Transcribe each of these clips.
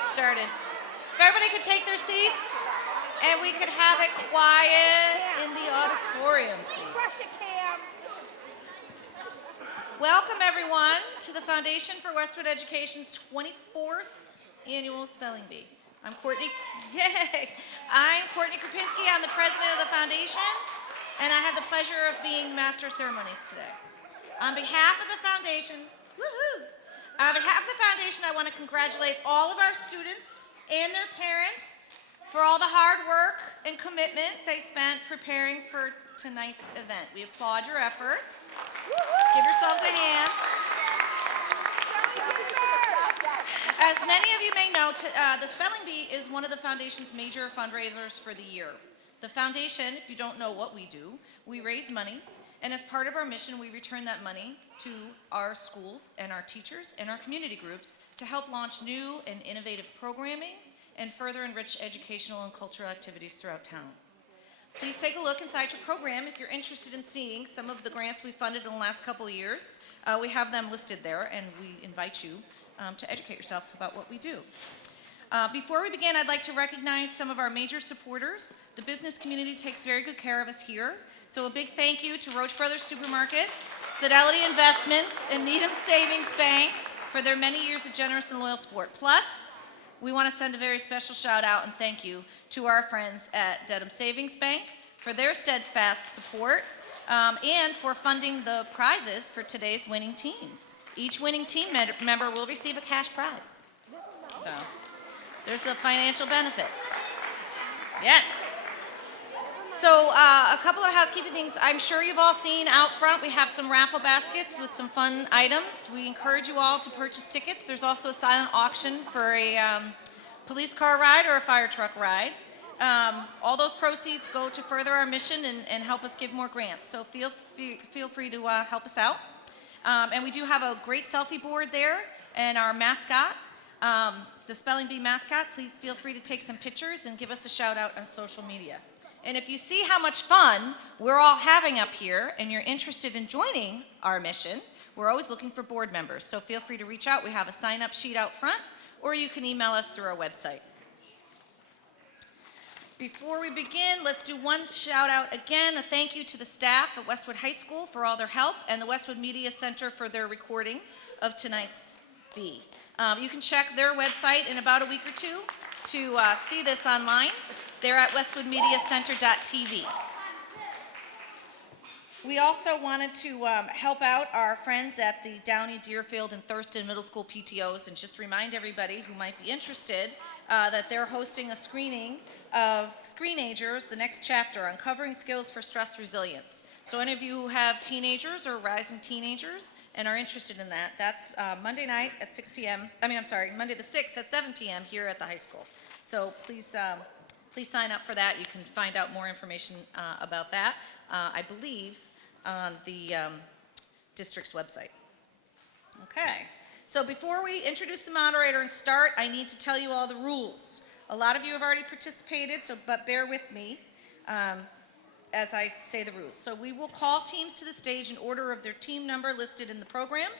get started. If everybody could take their seats and we could have it quiet in the auditorium, please. Welcome, everyone, to the Foundation for Westwood Education's 24th Annual Spelling Bee. I'm Courtney Krupinski. I'm the president of the foundation, and I have the pleasure of being Master of Ceremonies today. On behalf of the foundation, I want to congratulate all of our students and their parents for all the hard work and commitment they spent preparing for tonight's event. We applaud your efforts. Give yourselves a hand. As many of you may know, the Spelling Bee is one of the foundation's major fundraisers for the year. The foundation, if you don't know what we do, we raise money, and as part of our mission, we return that money to our schools and our teachers and our community groups to help launch new and innovative programming and further enrich educational and cultural activities throughout town. Please take a look inside your program if you're interested in seeing some of the grants we funded in the last couple of years. We have them listed there, and we invite you to educate yourselves about what we do. Before we begin, I'd like to recognize some of our major supporters. The business community takes very good care of us here. So a big thank you to Roach Brothers Supermarkets, Fidelity Investments, and Needham Savings Bank for their many years of generous and loyal support. Plus, we want to send a very special shout out and thank you to our friends at Dedham Savings Bank for their steadfast support and for funding the prizes for today's winning teams. Each winning team member will receive a cash prize. So there's the financial benefit. Yes. So a couple of housekeeping things. I'm sure you've all seen out front, we have some raffle baskets with some fun items. We encourage you all to purchase tickets. There's also a silent auction for a police car ride or a fire truck ride. All those proceeds go to further our mission and help us give more grants. So feel free to help us out. And we do have a great selfie board there, and our mascot, the Spelling Bee mascot, please feel free to take some pictures and give us a shout out on social media. And if you see how much fun we're all having up here and you're interested in joining our mission, we're always looking for board members. So feel free to reach out. We have a sign-up sheet out front, or you can email us through our website. Before we begin, let's do one shout out again, a thank you to the staff at Westwood High School for all their help and the Westwood Media Center for their recording of tonight's bee. You can check their website in about a week or two to see this online. They're at westwoodmediacenter.tv. We also wanted to help out our friends at the Downey, Deerfield, and Thurston Middle School PTOs and just remind everybody who might be interested that they're hosting a screening of Screenagers, the next chapter, Uncovering Skills for Stress Resilience. So any of you who have teenagers or rising teenagers and are interested in that, that's Monday night at 6 p.m. Monday the 6th at 7 p.m. here at the high school. So please sign up for that. You can find out more information about that, I believe, on the district's website. Okay, so before we introduce the moderator and start, I need to tell you all the rules. A lot of you have already participated, but bear with me as I say the rules. So we will call teams to the stage in order of their team number listed in the program.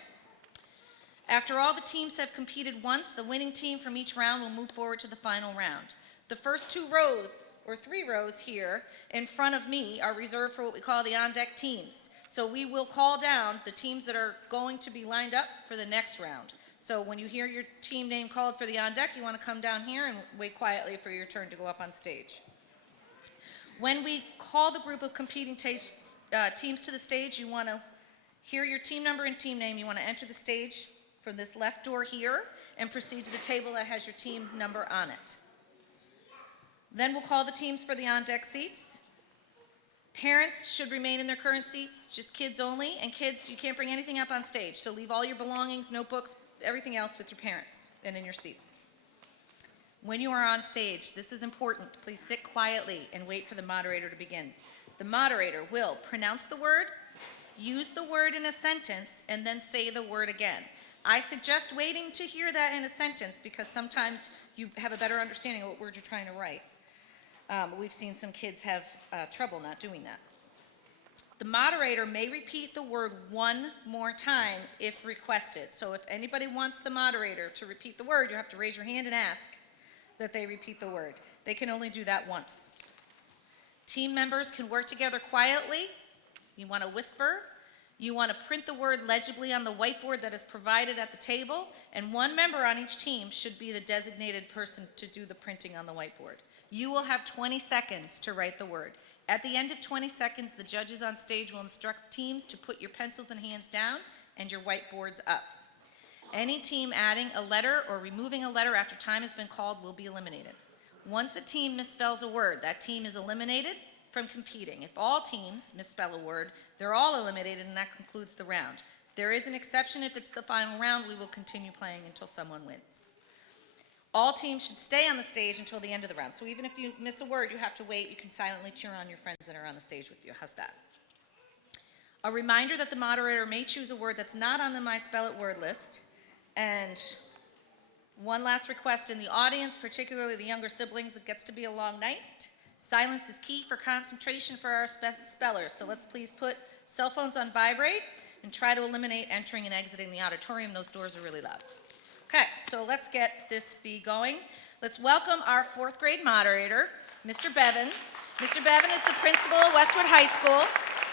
After all the teams have competed once, the winning team from each round will move forward to the final round. The first 2 rows, or 3 rows here in front of me, are reserved for what we call the on-deck teams. So we will call down the teams that are going to be lined up for the next round. So when you hear your team name called for the on-deck, you want to come down here and wait quietly for your turn to go up on stage. When we call the group of competing teams to the stage, you want to hear your team number and team name. You want to enter the stage from this left door here and proceed to the table that has your team number on it. Then we'll call the teams for the on-deck seats. Parents should remain in their current seats, just kids only. And kids, you can't bring anything up on stage, so leave all your belongings, notebooks, everything else with your parents and in your seats. When you are on stage, this is important. Please sit quietly and wait for the moderator to begin. The moderator will pronounce the word, use the word in a sentence, and then say the word again. I suggest waiting to hear that in a sentence because sometimes you have a better understanding of what word you're trying to write. We've seen some kids have trouble not doing that. The moderator may repeat the word one more time if requested. So if anybody wants the moderator to repeat the word, you have to raise your hand and ask that they repeat the word. They can only do that once. Team members can work together quietly. You want to whisper. You want to print the word legibly on the whiteboard that is provided at the table, and one member on each team should be the designated person to do the printing on the whiteboard. You will have 20 seconds to write the word. At the end of 20 seconds, the judges on stage will instruct teams to put your pencils and hands down and your whiteboards up. Any team adding a letter or removing a letter after time has been called will be eliminated. Once a team misspells a word, that team is eliminated from competing. If all teams misspell a word, they're all eliminated, and that concludes the round. There is an exception. If it's the final round, we will continue playing until someone wins. All teams should stay on the stage until the end of the round. So even if you miss a word, you have to wait. You can silently cheer on your friends that are on the stage with you. How's that? A reminder that the moderator may choose a word that's not on the My Spell It word list. And one last request in the audience, particularly the younger siblings, it gets to be a long night. Silence is key for concentration for our spellers, so let's please put cell phones on vibrate and try to eliminate entering and exiting the auditorium. Those doors are really loud. Okay, so let's get this bee going. Let's welcome our fourth grade moderator, Mr. Bevan. Mr. Bevan is the principal of Westwood High School.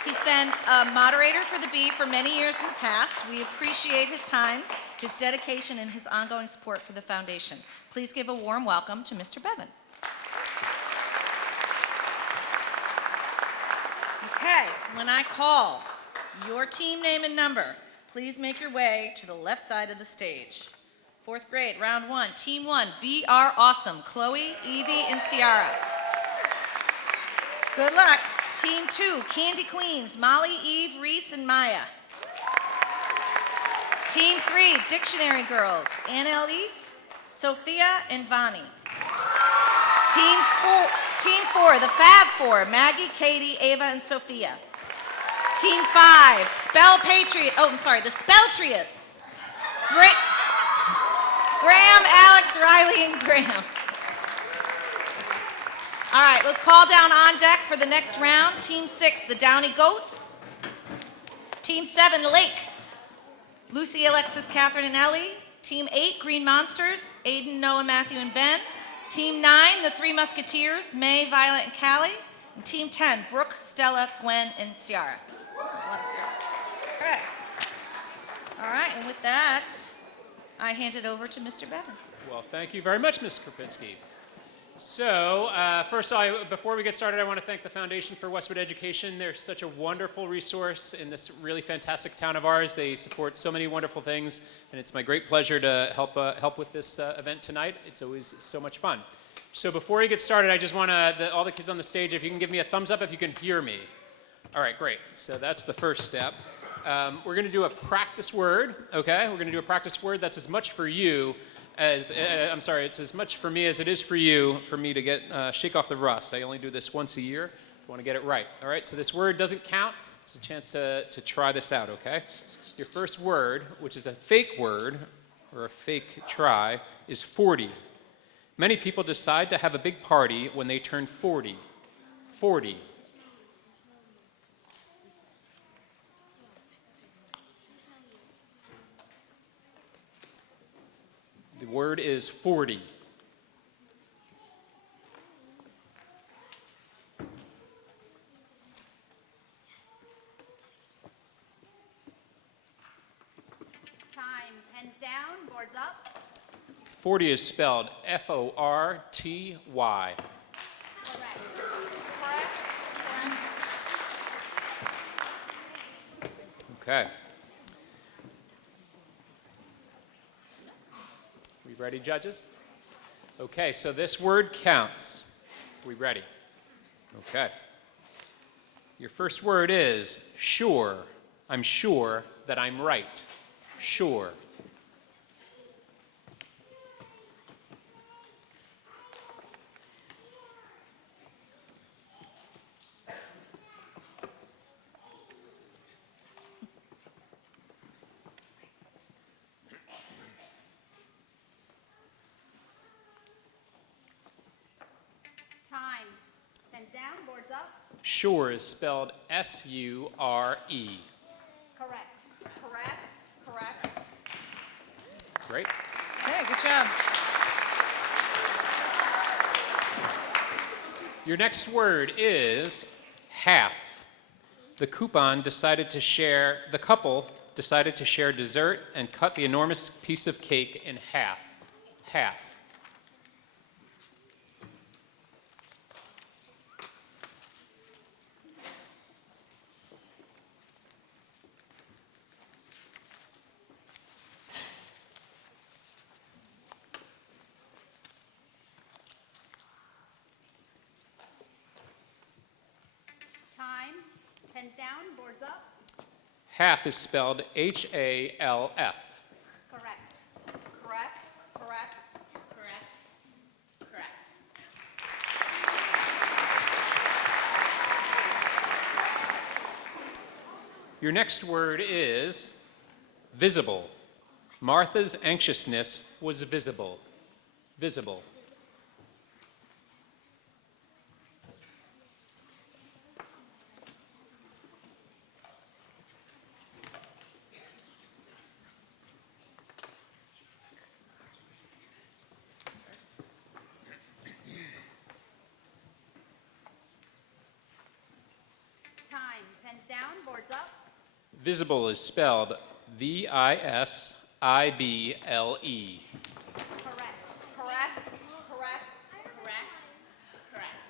He's been a moderator for the bee for many years in the past. We appreciate his time, his dedication, and his ongoing support for the foundation. Please give a warm welcome to Mr. Bevan. Okay, when I call your team name and number, please make your way to the left side of the stage. Fourth grade, round one, team one, Be Our Awesome, Chloe, Evie, and Ciara. Good luck. Team two, Candy Queens, Molly, Eve, Reese, and Maya. Team three, Dictionary Girls, Annalise, Sophia, and Vani. Team four, the Fab Four, Maggie, Katie, Ava, and Sophia. Team five, the Spelltriots. Graham, Alex, Riley, and Graham. All right, let's call down on deck for the next round. Team six, the Downey Goats. Team seven, Lake, Lucy, Alexis, Catherine, and Ellie. Team eight, Green Monsters, Aiden, Noah, Matthew, and Ben. Team nine, the Three Musketeers, May, Violet, and Callie. And Team 10, Brooke, Stella, Gwen, and Ciara. A lot of Ciaras. Okay. All right, and with that, I hand it over to Mr. Bevan. Well, thank you very much, Ms. Kropinski. So, first of all, before we get started, I want to thank the Foundation for Westwood Education. They're such a wonderful resource in this really fantastic town of ours. They support so many wonderful things, and it's my great pleasure to help with this event tonight. It's always so much fun. So before we get started, I just want all the kids on the stage, if you can give me a thumbs up if you can hear me. All right, great. So that's the first step. We're going to do a practice word, okay? We're going to do a practice word that's as much for you as, it's as much for me as it is for you, for me to get, shake off the rust. I only do this once a year, so I want to get it right. All right, so this word doesn't count. It's a chance to try this out, okay? Your first word, which is a fake word, or a fake try, is 40. Many people decide to have a big party when they turn 40. 40. The word is 40. Time. Pens down, boards up. 40 is spelled F-O-R-T-Y. Correct. Okay. We ready, judges? Okay, so this word counts. We ready? Okay. Your first word is sure. I'm sure that I'm right. Sure. Time. Pens down, boards up. Sure is spelled S-U-R-E. Correct. Correct. Correct. Great. Okay, good job. Your next word is half. The couple decided to share dessert and cut the enormous piece of cake in half. Half. Time. Pens down. Boards up. Half is spelled H-A-L-F. Correct. Correct. Correct. Correct. Correct. Your next word is visible. Martha's anxiousness was visible. Visible. Time. Pens down. Boards up. Visible is spelled V-I-S-I-B-L-E. Correct. Correct. Correct. Correct. Correct.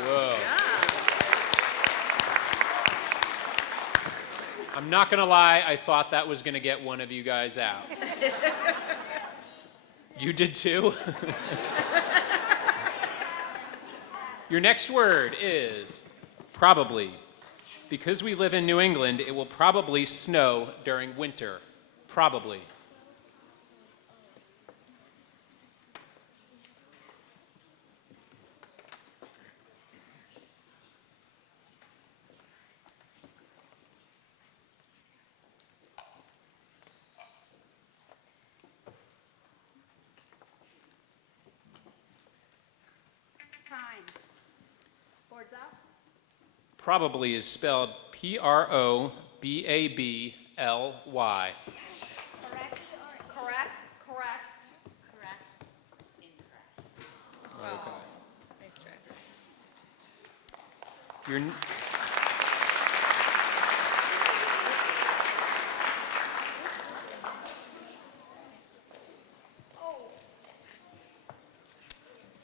Whoa. I'm not going to lie, I thought that was going to get one of you guys out. You did too? Your next word is probably. Because we live in New England, it will probably snow during winter. Probably. Time. Boards up. Probably is spelled P-R-O-B-A-B-L-Y. Correct. Correct. Correct. Correct. Incorrect. Okay. Nice try. Your,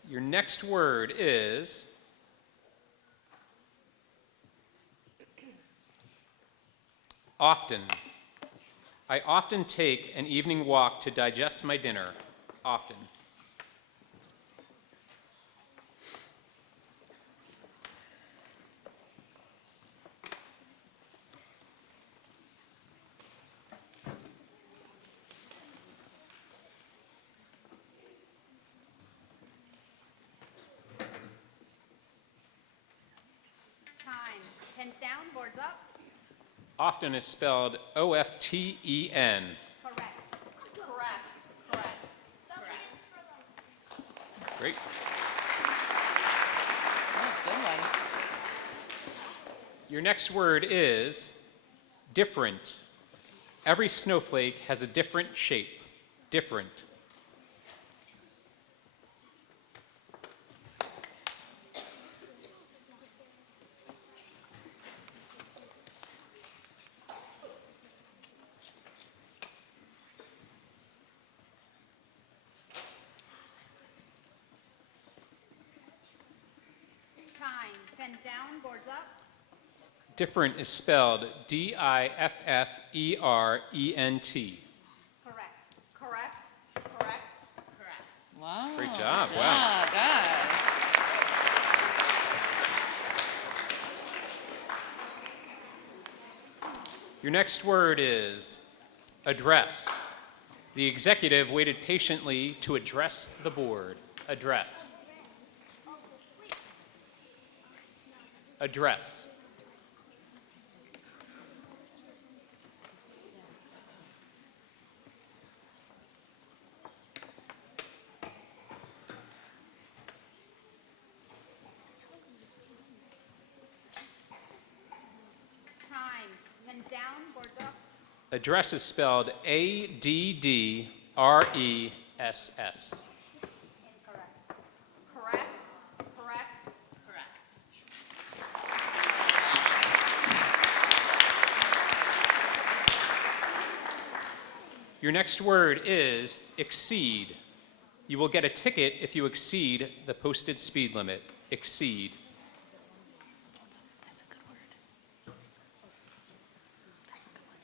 your next word is often. I often take an evening walk to digest my dinner. Often. Time. Pens down. Boards up. Often is spelled O-F-T-E-N. Correct. Correct. Correct. Correct. Great. That's a good one. Your next word is different. Every snowflake has a different shape. Different. Time. Pens down. Boards up. Different is spelled D-I-F-F-E-R-E-N-T. Correct. Correct. Correct. Correct. Wow. Great job. Good Wow. job, guys. Your next word is address. The executive waited patiently to address the board. Address. Address. Address is spelled ADDRESS. Incorrect. Correct. Correct. Correct. Your next word is exceed. You will get a ticket if you exceed the posted speed limit. Exceed. That's a good word. That's a good word.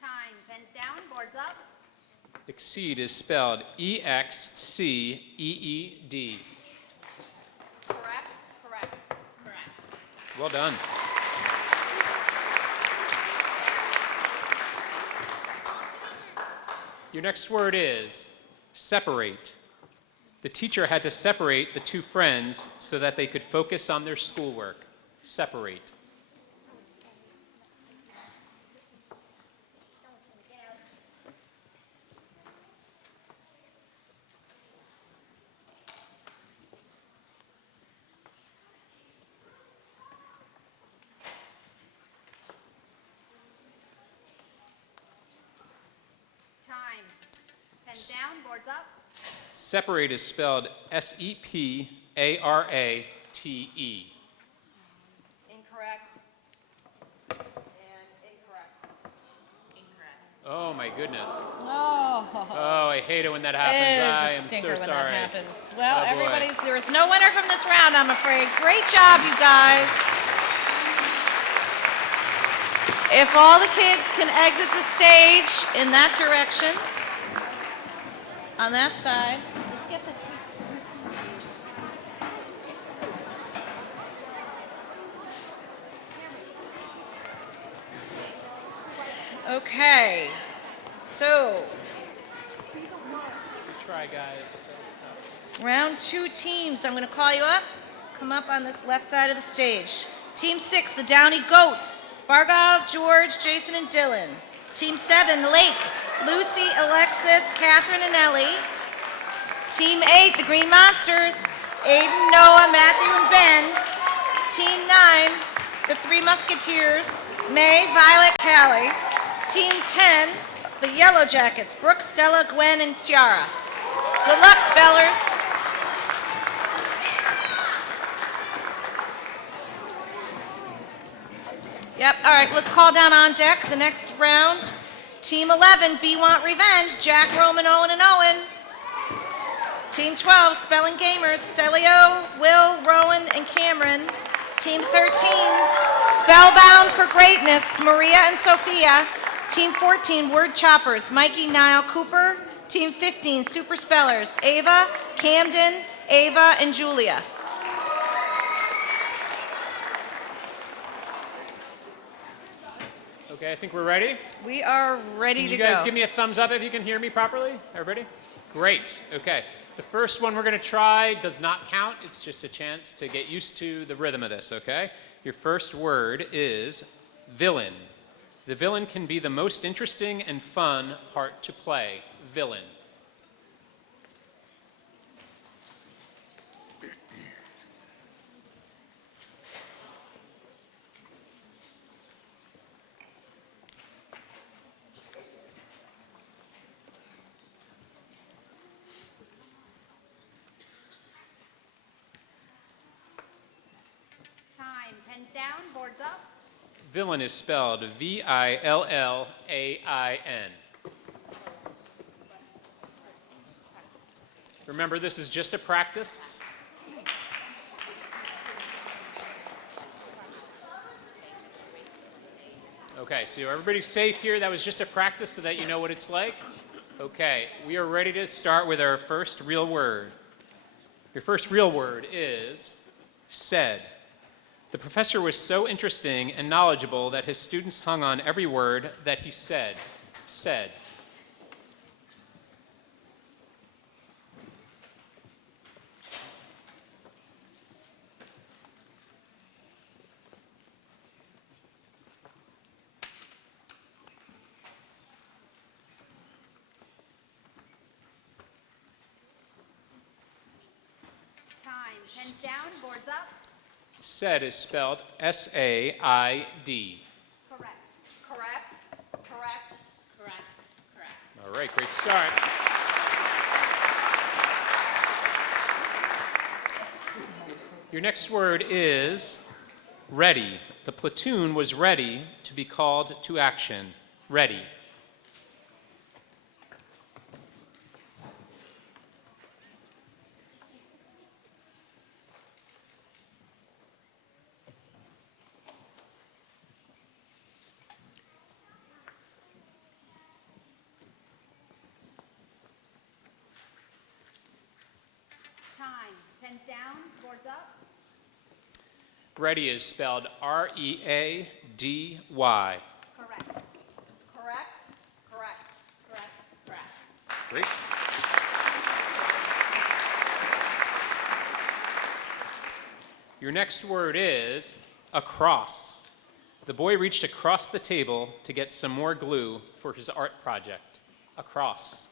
Time. Pens down. Boards up. Exceed is spelled EXCEED. Correct. Correct. Correct. Well done. Your next word is separate. The teacher had to separate the two friends so that they could focus on their schoolwork. Separate. Time. Pens down. Boards up. Separate is spelled SEPARATE. Incorrect. And incorrect. Incorrect. Oh my goodness. Oh. Oh, I hate it when that It happens. is I a am stinker so when sorry. that happens. Well, Oh, boy. there is no winner from this round, I'm afraid. Great job, you guys. If all the kids can exit the stage in that direction, on that side, let's get the Okay, so Try, guys. round 2 teams. I'm going to call you up. Come up on this left side of the stage. Team 6, the Downey Goats. Bargov, George, Jason, and Dylan. Team 7, Lake. Lucy, Alexis, Catherine, and Ellie. Team 8, the Green Monsters. Aiden, Noah, Matthew, and Ben. Team 9, the Three Musketeers. May, Violet, Callie. Team 10, the Yellow Jackets. Brooke, Stella, Gwen, and Tiara. Good luck, spellers. Yep, all right, let's call down on deck the next round. Team 11, Be Want Revenge, Jack, Roman, Owen, and Owen. Team 12, Spelling Gamers, Stelio, Will, Rowan, and Cameron. Team 13, Spellbound for Greatness, Maria and Sophia. Team 14, Word Choppers, Mikey, Niall, Cooper. Team 15, Super Spellers, Ava, Camden, Ava, and Julia. Okay, I think we're ready. We are ready Can to you guys go. give me a thumbs up if you can hear me properly? Everybody? Great. Okay. The first one we're going to try does not count. It's just a chance to get used to the rhythm of this, okay? Your first word is villain. The villain can be the most interesting and fun part to play. Villain. Time. Pens down. Boards up. Villain is spelled Villain. Remember, this is just a practice. Okay, so everybody's safe here. That was just a practice so that you know what it's like. Okay, we are ready to start with our first real word. Your first real word is said. The professor was so interesting and knowledgeable that his students hung on every word that he said. Said. pens down, boards up. Said is spelled S-A-I-D. Correct. Correct, correct, correct, correct. All right, great start. Your next word is ready. The platoon was ready to be called to action. Ready. Time, pens down, boards up. Ready is spelled R-E-A-D-Y. Correct. Correct, correct, correct, correct. Great. Your next word is across. The boy reached across the table to get some more glue for his art project. Across.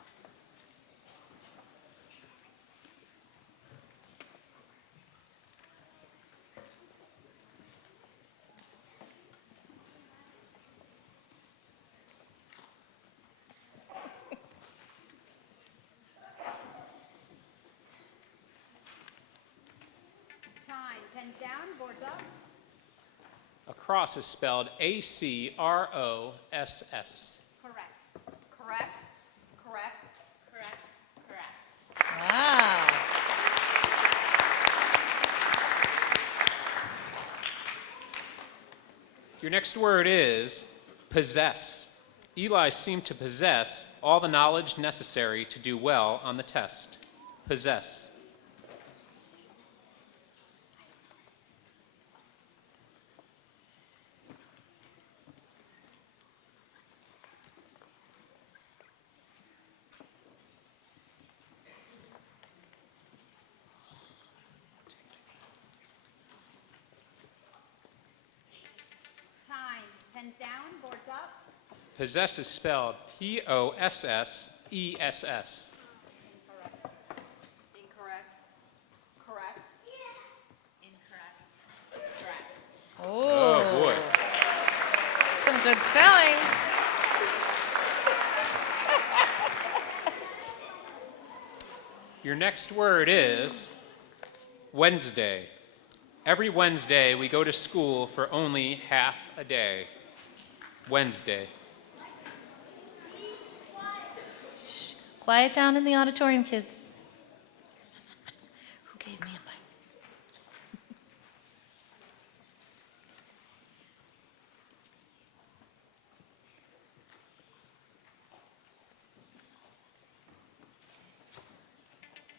Time, pens down, boards up. Across is spelled A-C-R-O-S-S. Correct. Correct, correct, correct, correct. Wow. Your next word is possess. Eli seemed to possess all the knowledge necessary to do well on the test. Possess. Time, pens down, boards up. Possess is spelled P-O-S-S-E-S-S. Incorrect, correct, incorrect, correct. Oh, boy. Some good spelling. Your next word is Wednesday. Every Wednesday, we go to school for only half a day. Wednesday. Quiet down in the auditorium, kids. Who gave me a mic?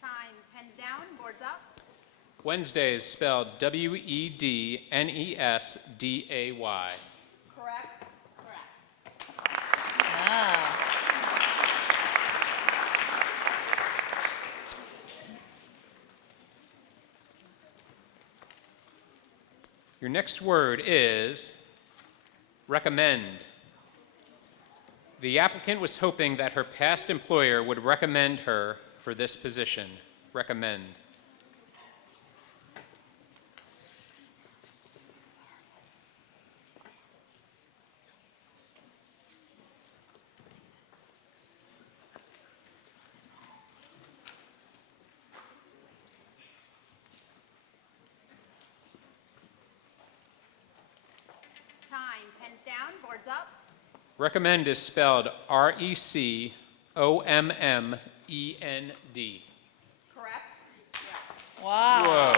Time, pens down, boards up. Wednesday is spelled W-E-D-N-E-S-D-A-Y. Correct, correct. Wow. Your next word is recommend. The applicant was hoping that her past employer would recommend her for this position. Recommend. Time, pens down, boards up. Recommend is spelled R-E-C-O-M-M-E-N-D. Correct, Wow. Whoa.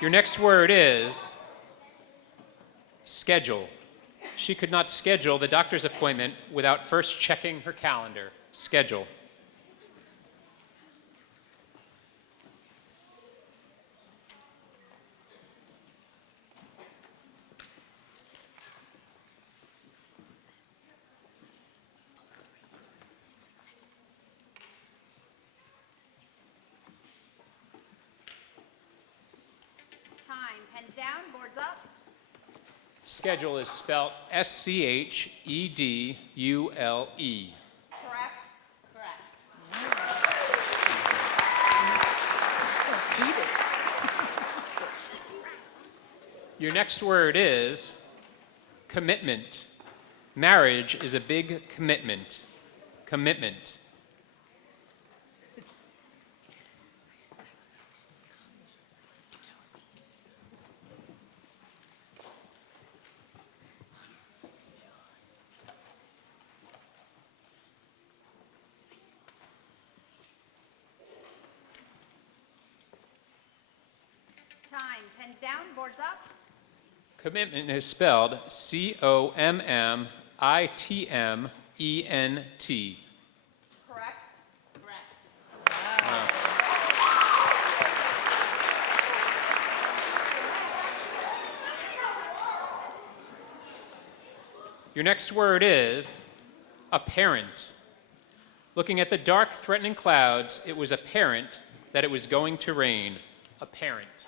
Your next word is schedule. She could not schedule the doctor's appointment without first checking her calendar. Schedule. Time, pens down, boards up. Schedule is spelled S-C-H-E-D-U-L-E. Correct? Correct. Sounds heated. Your next word is commitment. Marriage is a big commitment. Commitment. Time. Pens down, boards up. Commitment is spelled C-O-M-M-I-T-M-E-N-T. Correct? Correct. Your next word is apparent. Looking at the dark, threatening clouds, it was apparent that it was going to rain. Apparent.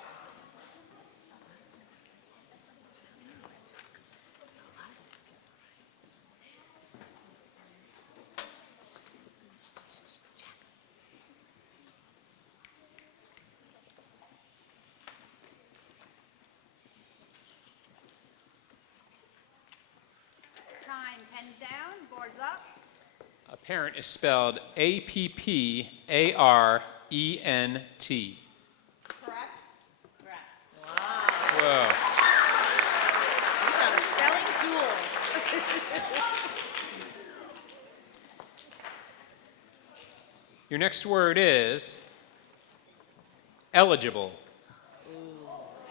Time. Pens down, boards up. Apparent is spelled A-P-P-A-R-E-N-T. Correct? Correct. Whoa. We got a spelling duel. Your next word is eligible.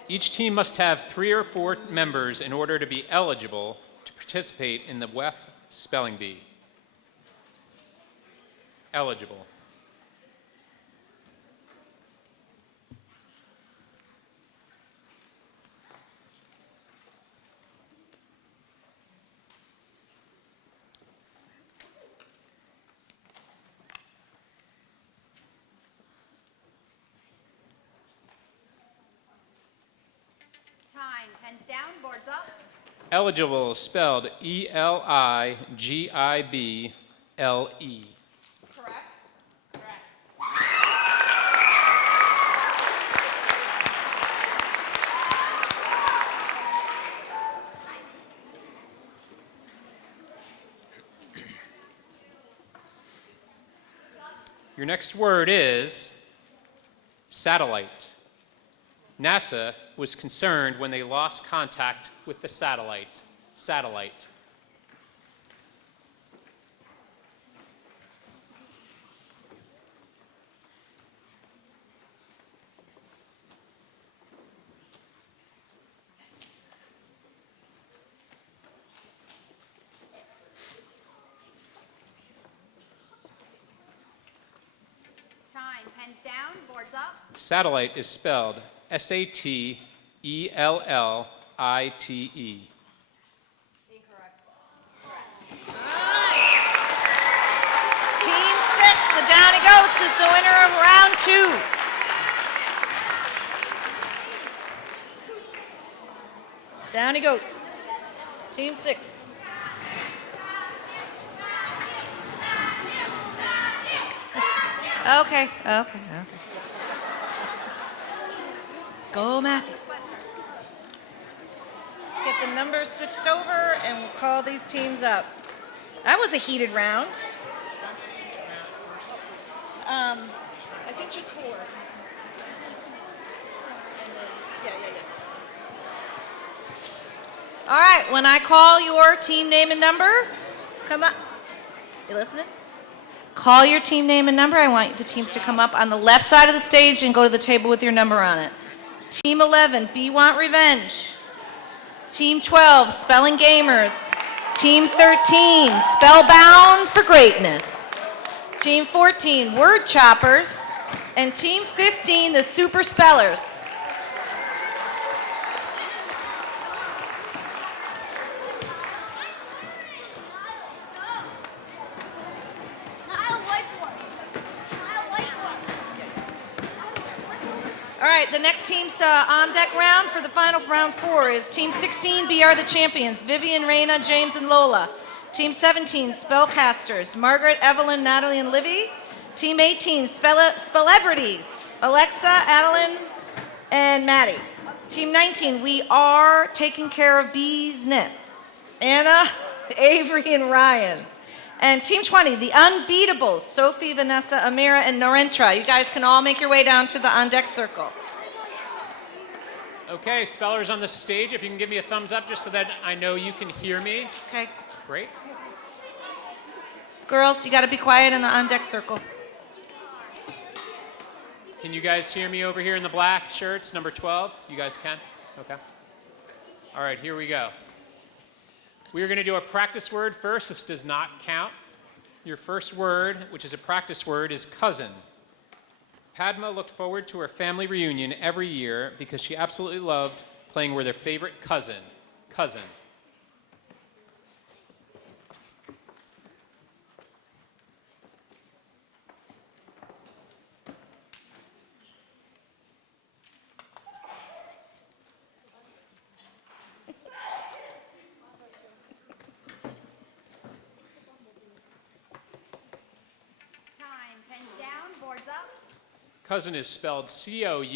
Each team must have 3 or 4 members in order to be eligible to participate in the WEF spelling bee. Eligible. Time. Pens down, boards up. Eligible is spelled E-L-I-G-I-B-L-E. Correct? Correct. Your next word is satellite. NASA was concerned when they lost contact with the satellite. Satellite. Time. Pens down, boards up. Satellite is spelled S-A-T-E-L-L-I-T-E. Incorrect. Team 6, the Downy Goats, is the winner of round 2. Downy Goats, Team 6. Okay. Go, Matthew. Let's get the numbers switched over and we'll call these teams up. That was a heated round. I think just 4. Yeah. All right, when I call your team name and number, come up. You listening? Call your team name and number. I want the teams to come up on the left side of the stage and go to the table with your number on it. Team 11, Be Want Revenge. Team 12, Spelling Gamers. Team 13, Spellbound for Greatness. Team 14, Word Choppers. And Team 15, the Super Spellers. All right, the next team's on-deck round for the final round 4 is Team 16, We Are the Champions, Vivian, Raina, James, and Lola. Team 17, Spellcasters, Margaret, Evelyn, Natalie, and Livy. Team 18, Spelebrities, Alexa, Adeline, and Maddie. Team 19, We Are Taking Care of Business, Anna, Avery, and Ryan. And Team 20, The Unbeatables, Sophie, Vanessa, Amira, and Norentra. You guys can all make your way down to the on-deck circle. Okay, spellers on the stage, if you can give me a thumbs up just so that I know you can hear me. Okay. Great. Girls, you got to be quiet in the on-deck circle. Can you guys hear me over here in the black shirts, number 12? You guys can? Okay. All right, here we go. We're going to do a practice word first. This does not count. Your first word, which is a practice word, is cousin. Padma looked forward to her family reunion every year because she absolutely loved playing with her favorite cousin. Cousin. Time, pens down, boards up. Cousin is spelled Cousin.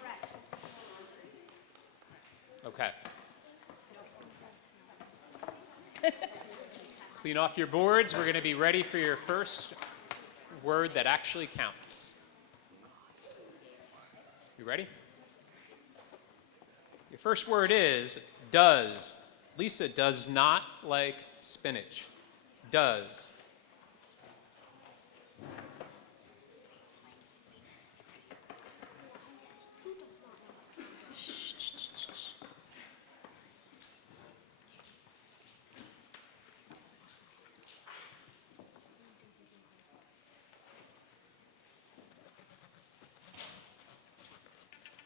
Correct. Okay. Clean off your boards. We're going to be ready for your first word that actually counts. You ready? Your first word is does. Lisa does not like spinach. Does.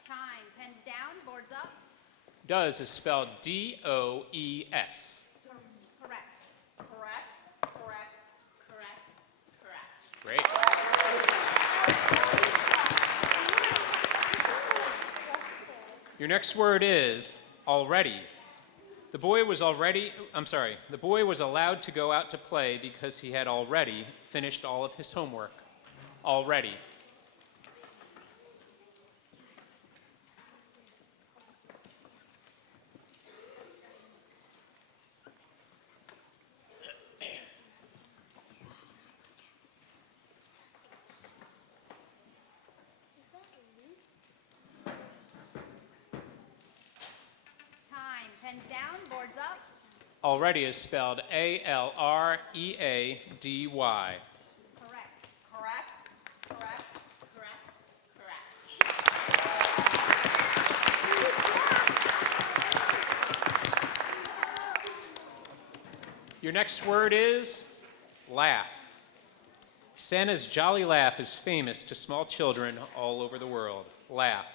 Time, pens down, boards up. Does is spelled D-O-E-S. Correct. Correct. Correct. Correct. Correct. Great. Your next word is already. The boy was allowed to go out to play because he had already finished all of his homework. Already. Time, pens down, boards up. Already is spelled A-L-R-E-A-D-Y. Correct. Correct. Correct. Correct. Correct. Your next word is laugh. Santa's jolly laugh is famous to small children all over the world. Laugh.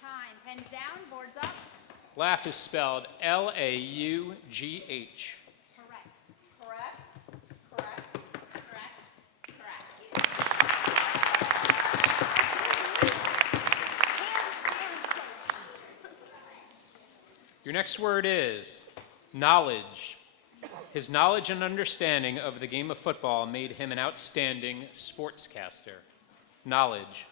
Time, pens down, boards up. Laugh is spelled L-A-U-G-H. Correct. Correct. Correct. Correct. Your next word is knowledge. His knowledge and understanding of the game of football made him an outstanding sportscaster. Knowledge.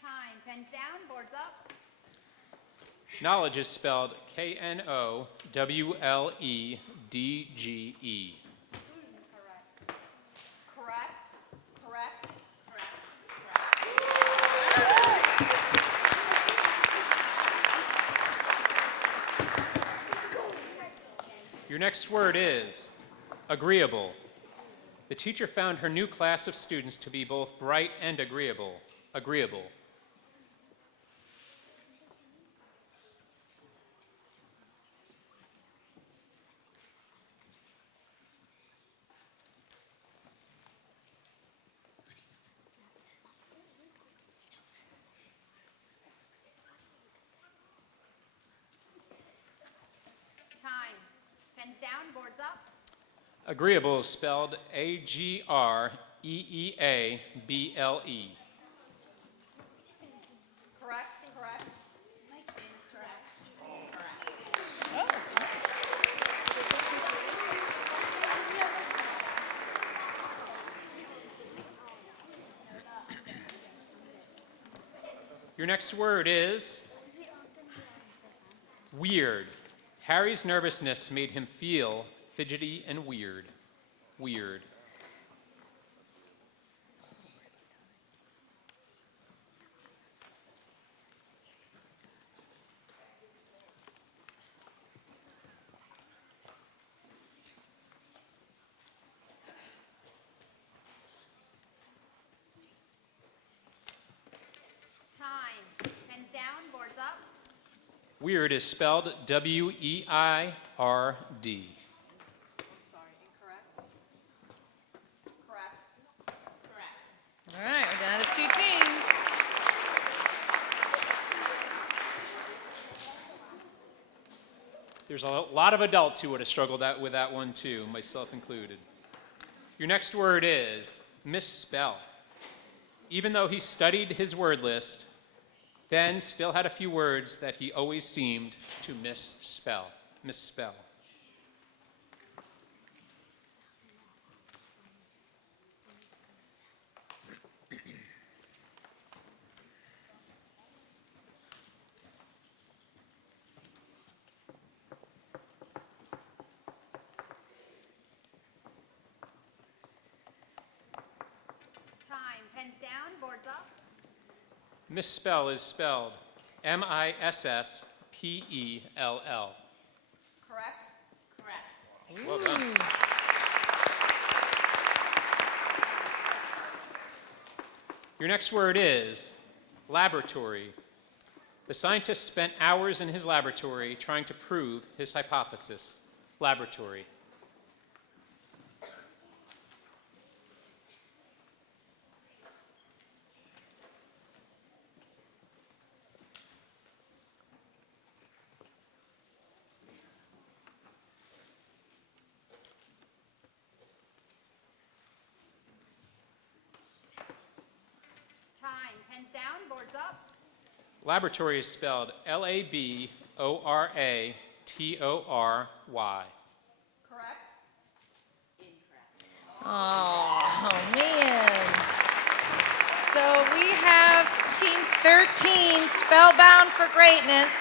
Time, pens down, boards up. Knowledge is spelled K-N-O-W-L-E-D-G-E. Correct. Correct. Correct. Correct. Correct. Your next word is agreeable. The teacher found her new class of students to be both bright and agreeable. Agreeable. Time. Pens down, boards up. Agreeable is spelled Agreeable. Correct, correct. Your next word is weird. Harry's nervousness made him feel fidgety and weird. Weird. Time. Pens down, boards up. Weird is spelled Weird. Sorry, incorrect. Correct. Correct. All right, we're down to 2 teams. There's a lot of adults who would have struggled with that one too, myself included. Your next word is misspell. Even though he studied his word list, Ben still had a few words that he always seemed to misspell. Misspell. Time. Pens down, boards up. Misspell is spelled Misspell. Correct. Correct. Well done. Your next word is laboratory. The scientist spent hours in his laboratory trying to prove his hypothesis. Laboratory. Time. Pens down, boards up. Laboratory is spelled Laboratory. Correct. Incorrect. Oh, man. So we have Team 13, Spellbound for Greatness.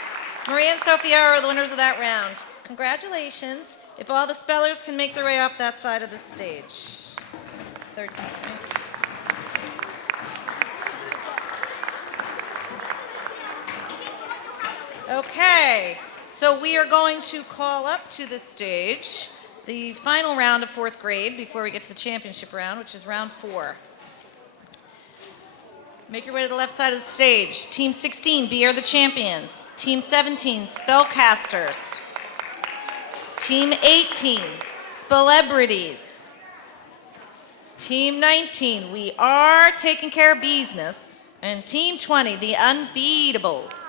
Maria and Sophia are the winners of that round. Congratulations. If all the spellers can make their way up that side of the stage. 13, right? Okay, so we are going to call up to the stage the final round of 4th grade before we get to the championship round, which is round 4. Make your way to the left side of the stage. Team 16, Be Are the Champions. Team 17, Spellcasters. Team 18, Spellebrities. Team 19, We Are Taking Care of Business. And Team 20, The Unbeatables.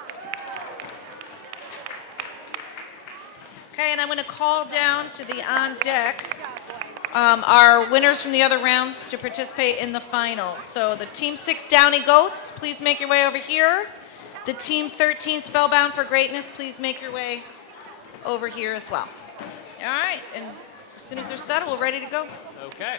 Okay, and I'm going to call down to the on deck our winners from the other rounds to participate in the final. So the Team 6 Downey Goats, please make your way over here. The Team 13 Spellbound for Greatness, please make your way over here as well. All right, and as soon as they're settled, we're ready to go. Okay.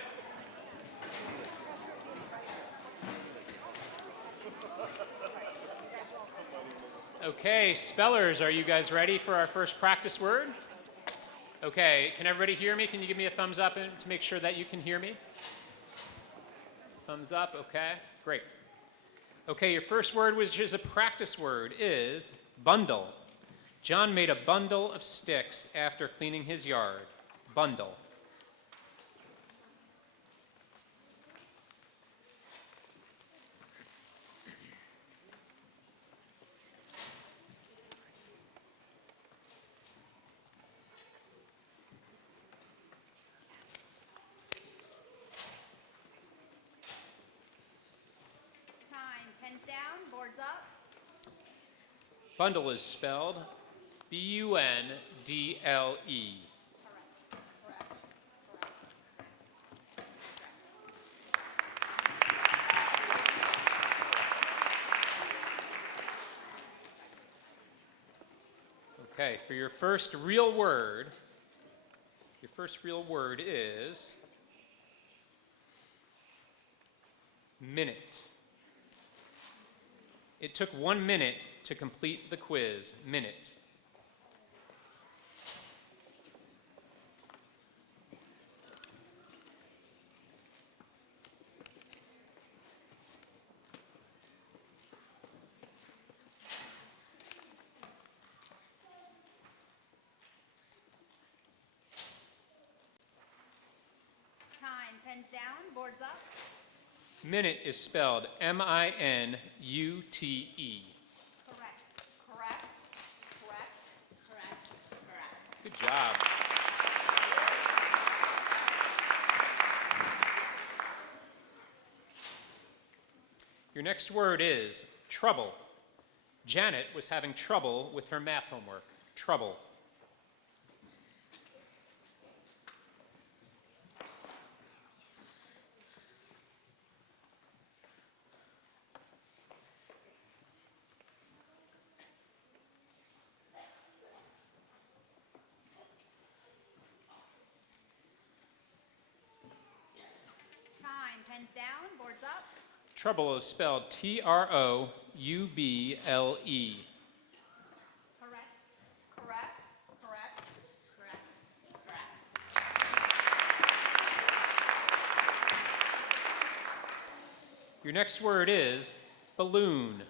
Okay, spellers, are you guys ready for our first practice word? Okay, can everybody hear me? Can you give me a thumbs up to make sure that you can hear me? Thumbs up, okay, great. Okay, your first word, which is a practice word, is bundle. John made a bundle of sticks after cleaning his yard. Bundle. Time. Pens down. Boards up. Bundle is spelled B-U-N-D-L-E. Okay, for your first real word is minute. It took 1 minute to complete the quiz. Minute. Time. Pens down. Boards up. Minute is spelled M-I-N-U-T-E. Correct. Correct. Correct. Correct. Correct. Good job. Your next word is trouble. Janet was having trouble with her math homework. Trouble. Time. Pens down. Boards up. Trouble is spelled T-R-O-U-B-L-E. Correct. Correct. Correct. Correct. Correct. Your next word is balloon.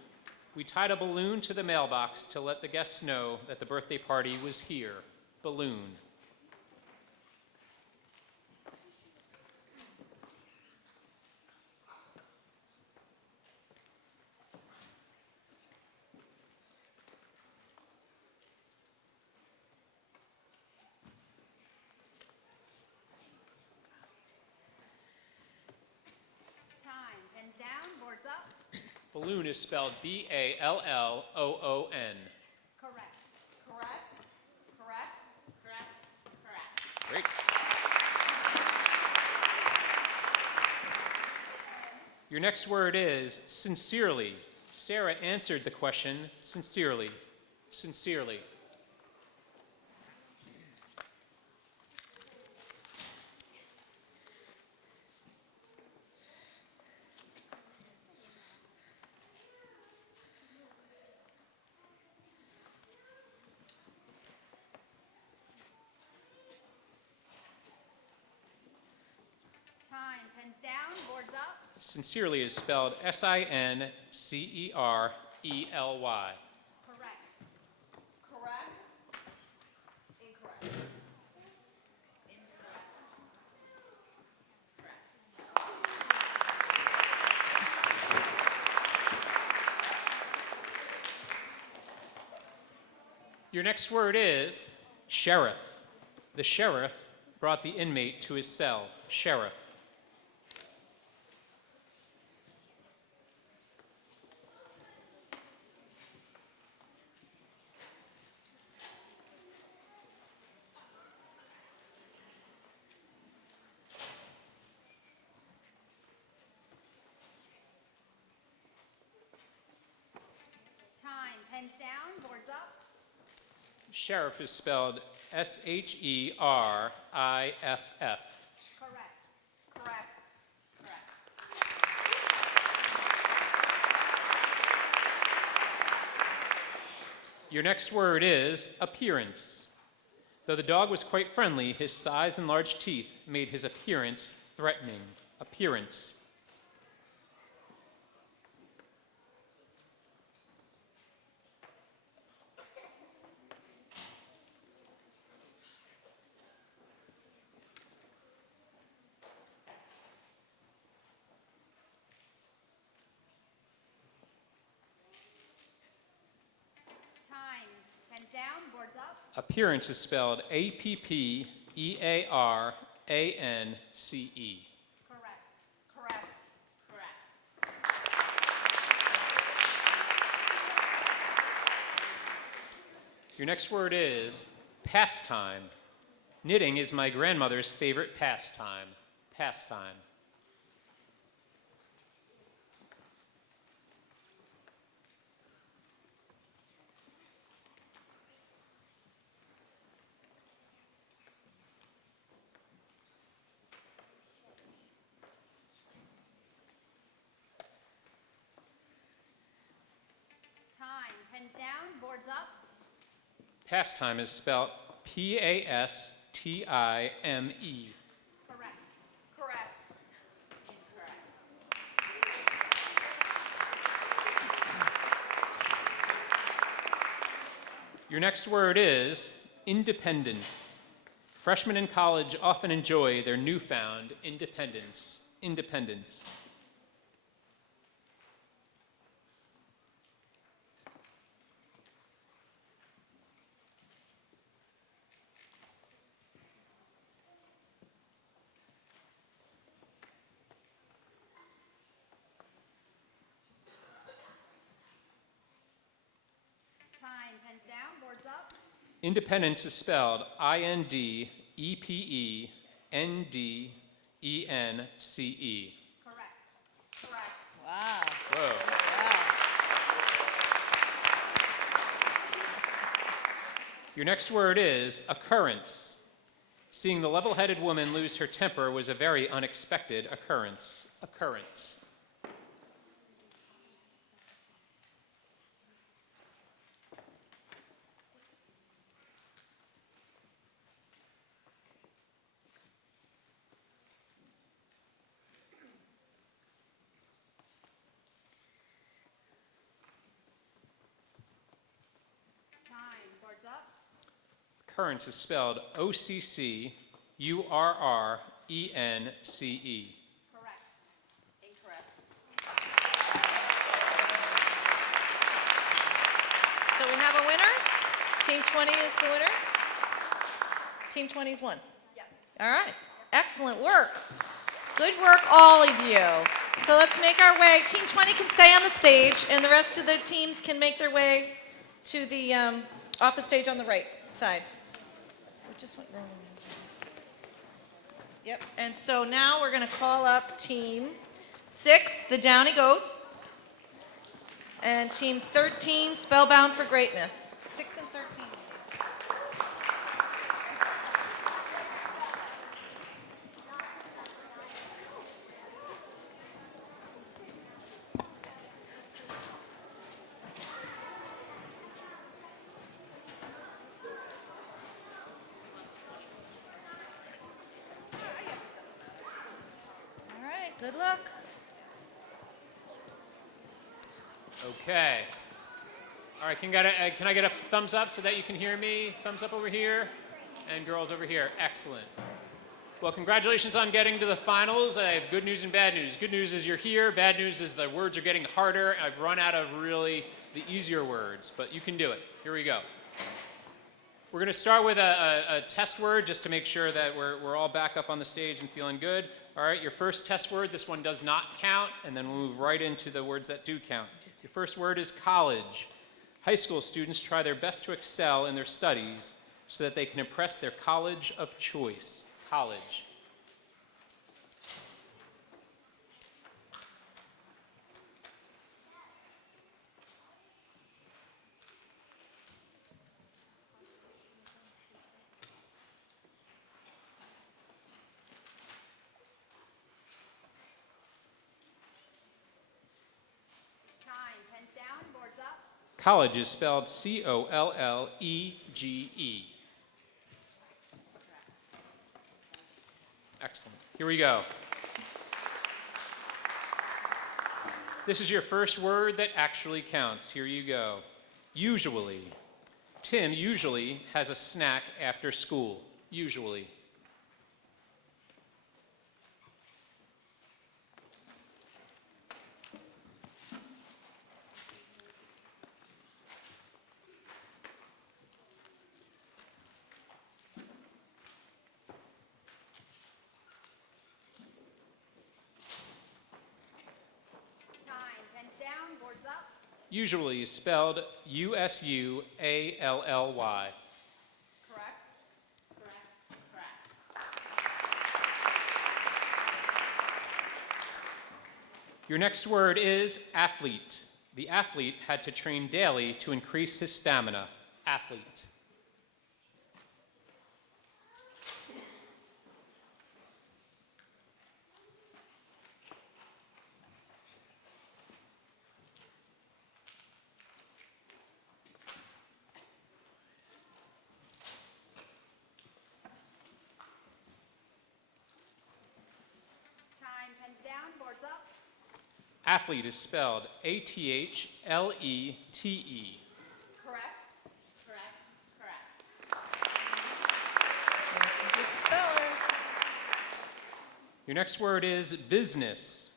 We tied a balloon to the mailbox to let the guests know that the birthday party was here. Balloon. Time. Pens down. Boards up. Balloon is spelled B-A-L-L-O-O-N. Correct. Correct. Correct. Correct. Correct. Great. Your next word is sincerely. Sarah answered the question sincerely. Sincerely. Time. Pens down. Boards up. Sincerely is spelled S-I-N-C-E-R-E-L-Y. Correct. Correct. Incorrect. Your next word is sheriff. The sheriff brought the inmate to his cell. Sheriff. Time. Pens down. Boards up. Sheriff is spelled S-H-E-R-I-F-F. Correct. Correct. Correct. Your next word is appearance. Though the dog was quite friendly, his size and large teeth made his appearance threatening. Appearance. Appearance is spelled Appearance. Correct. Correct. Correct. Your next word is pastime. Knitting is my grandmother's favorite pastime. Pastime. Time. Pens down, boards up. Pastime is spelled Pastime. Correct. Correct. Incorrect. Your next word is independence. Freshmen in college often enjoy their newfound independence. Independence. Time. Pens down, boards up. Independence is spelled Independence. Correct. Correct. Wow. Whoa. Wow. Your next word is occurrence. Seeing the level-headed woman lose her temper was a very unexpected occurrence. Occurrence. Time. Boards up. Occurrence is spelled Ocurrence. Correct. Incorrect. So we have a winner. Team 20 is the winner. Team 20's won. Yep. All right. Excellent work. Good work, all of you. So let's make our way. Team 20 can stay on the stage, and the rest of the teams can make their way to the off the stage on the right side. It just went wrong. Yep. And so now we're going to call up Team 6, the Downy Goats, and Team 13, Spellbound for Greatness. 6 and 13. All right. Good luck. Okay. All right, can I get a thumbs up so that you can hear me? Thumbs up over here, and girls over here. Excellent. Well, congratulations on getting to the finals. I have good news and bad news. Good news is you're here. Bad news is the words are getting harder. I've run out of really the easier words, but you can do it. Here we go. We're going to start with a test word just to make sure that we're all back up on the stage and feeling good. All right, your first test word, this one does not count, and then we'll move right into the words that do count. Your first word is college. High school students try their best to excel in their studies so that they can impress their college of choice. College. Time. Pens down, boards up. College is spelled College. Excellent. Here we go. This is your first word that actually counts. Here you go. Usually. Tim usually has a snack after school. Usually. Usually is spelled U-S-U-A-L-L-Y. Correct. Correct. Correct. Your next word is athlete. The athlete had to train daily to increase his stamina. Athlete. Time, pens down, boards up. Athlete is spelled A-T-H-L-E-T-E. Correct. Correct. Correct. That's some good spellers. Your next word is business.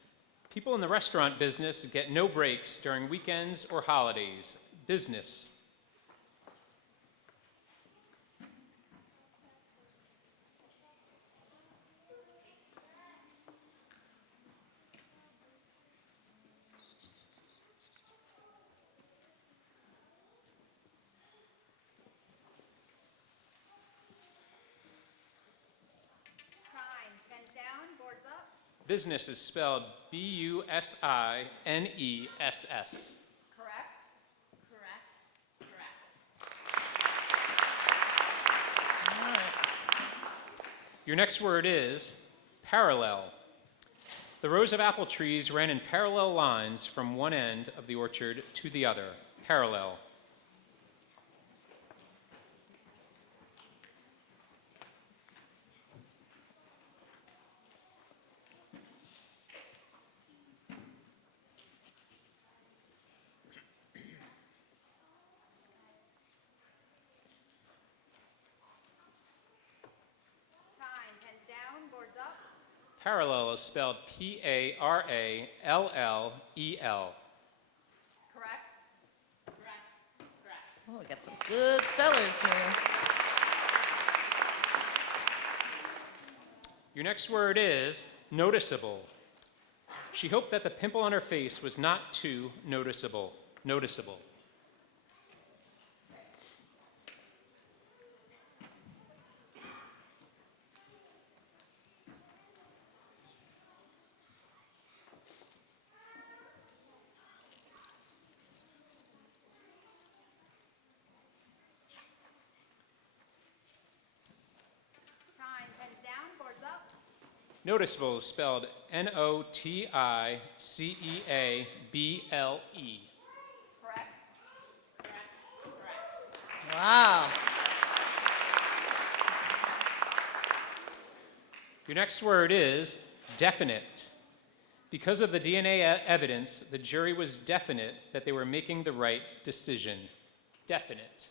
People in the restaurant business get no breaks during weekends or holidays. Business. Time, pens down, boards up. Business is spelled B-U-S-I-N-E-S-S. Correct. Correct. Correct. All right. Your next word is parallel. The rows of apple trees ran in parallel lines from one end of the orchard to the other. Parallel. Time, pens down, boards up. Parallel is spelled P-A-R-A-L-L-E-L. Correct. Correct. Correct. Oh, we got some good spellers here. Your next word is noticeable. She hoped that the pimple on her face was not too noticeable. Noticeable. Time, pens down, boards up. Noticeable is spelled N-O-T-I-C-E-A-B-L-E. Correct. Correct. Correct. Wow. Your next word is definite. Because of the DNA evidence, the jury was definite that they were making the right decision. Definite.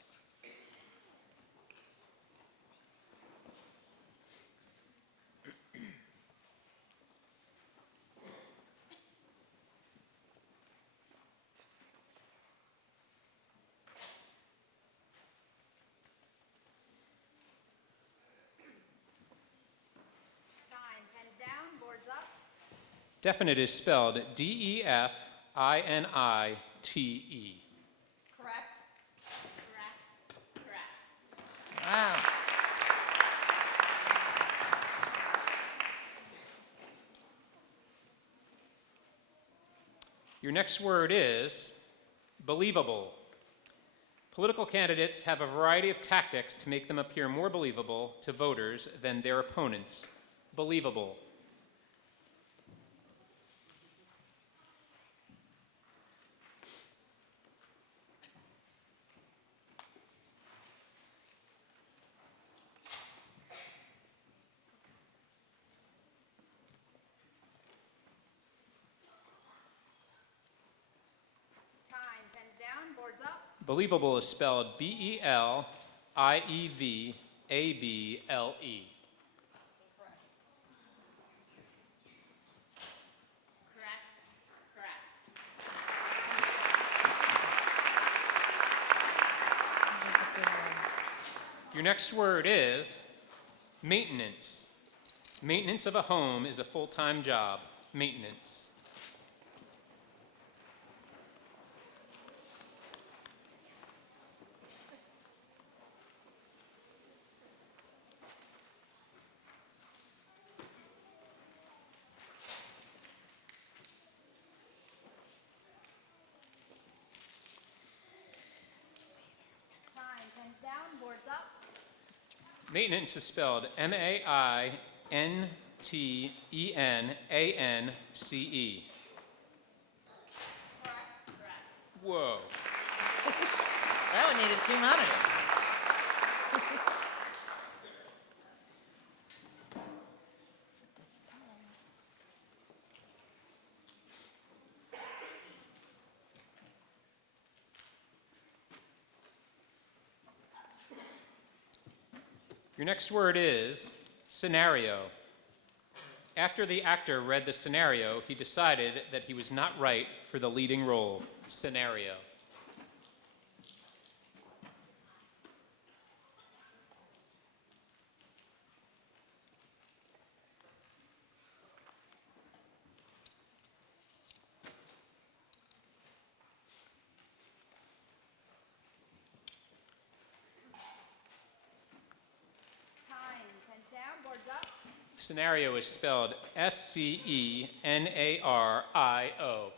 Time, pens down, boards up. Definite is spelled D-E-F-I-N-I-T-E. Correct. Correct. Correct. Wow. Your next word is believable. Political candidates have a variety of tactics to make them appear more believable to voters than their opponents. Believable. Time, pens down, boards up. Believable is spelled B-E-L-I-E-V-A-B-L-E. Correct. Correct. That was a good one. Your next word is maintenance. Maintenance of a home is a full-time job. Maintenance. Maintenance is spelled Maintenance. Whoa. That one needed 2 monitors. Your next word is scenario. After the actor read the scenario, he decided that he was not right for the leading role. Scenario. Time, pens down, boards up. Scenario is spelled Scenario.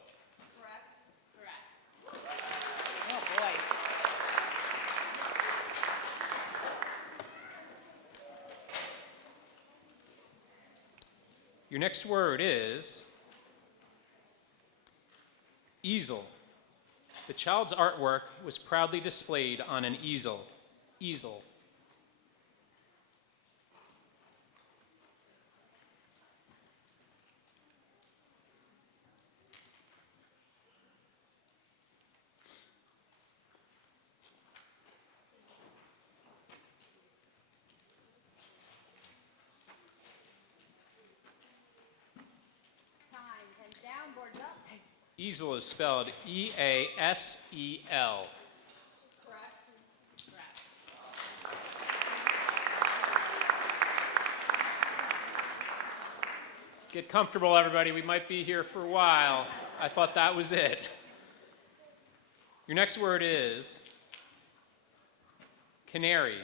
Correct. Oh, boy. Your next word is easel. The child's artwork was proudly displayed on an easel. Easel. Time, pens down, boards up. Easel is spelled Easel. Correct. Get comfortable, everybody. We might be here for a while. I thought that was it. Your next word is canary.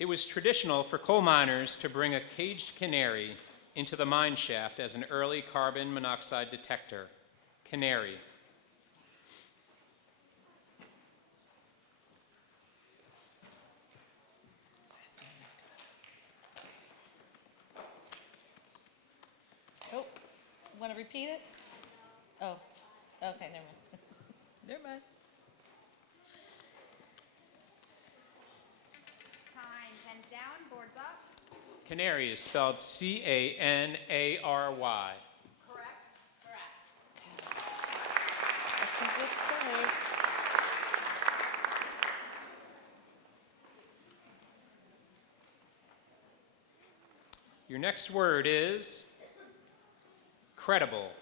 It was traditional for coal miners to bring a caged canary into the mine shaft as an early carbon monoxide detector. Canary. Oh, want to repeat it? Oh, okay, never mind. Never mind. Time, pens down, boards up. Canary is spelled Canary. Correct. That's some good spellers. Your next word is credible.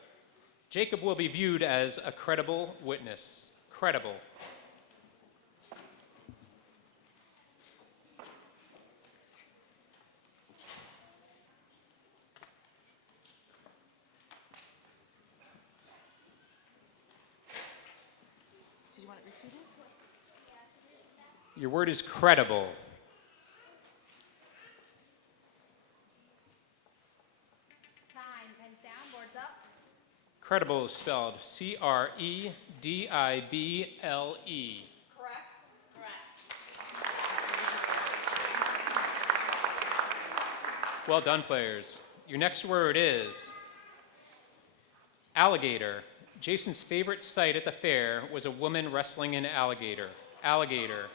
Jacob will be viewed as a credible witness. Credible. Did you want it repeated? Your word is credible. Time, pens down, boards up. Credible is spelled Credible. Correct. Well done, players. Your next word is alligator. Jason's favorite sight at the fair was a woman wrestling an alligator. Alligator.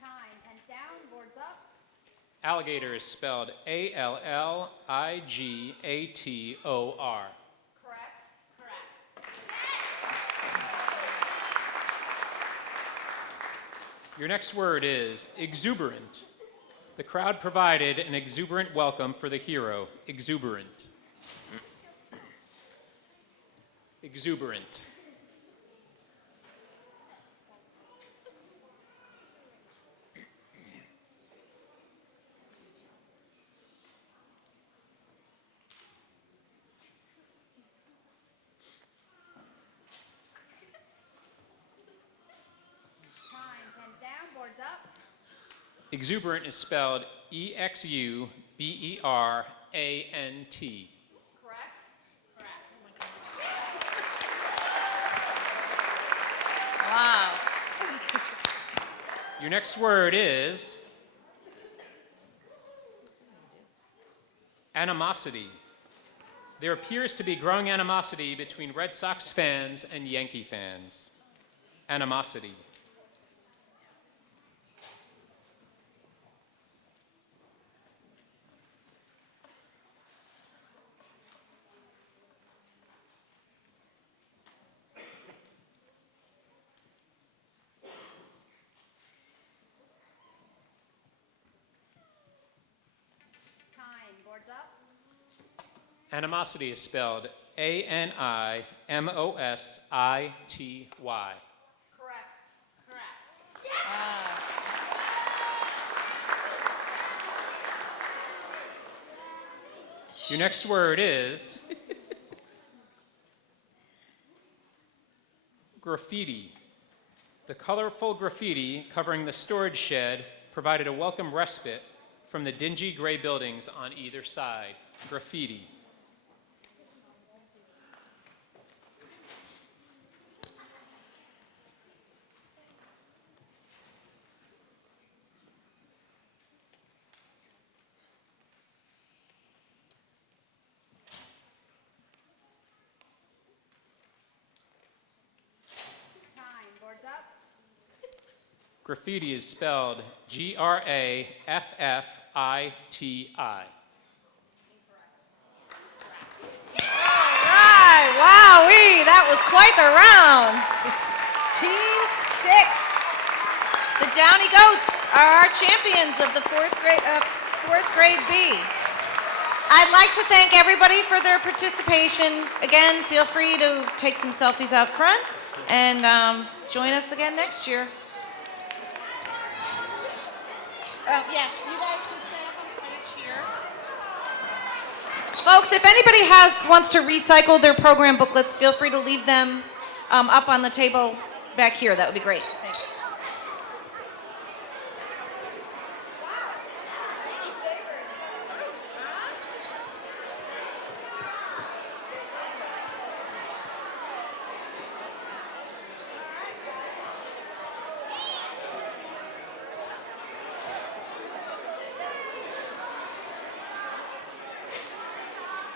Time, pens down, boards up. Alligator is spelled Alligator. Correct. Your next word is exuberant. The crowd provided an exuberant welcome for the hero. Exuberant. Exuberant. Exuberant is spelled Exuberant. Correct? Wow. Your next word is animosity. There appears to be growing animosity between Red Sox fans and Yankee fans. Animosity. Time. Boards up. Animosity is spelled Animosity. Correct. Your next word is graffiti. The colorful graffiti covering the storage shed provided a welcome respite from the dingy gray buildings on either side. Graffiti. Time. Boards up. Graffiti is spelled Graffiti. Right, wowee, that was quite the round. Team 6. The Downey Goats are our champions of the fourth grade B. I'd like to thank everybody for their participation. Again, feel free to take some selfies out front and join us again next year. Yes, you guys can stay up on stage here. Folks, if anybody wants to recycle their program booklets, feel free to leave them up on the table back here. That would be great.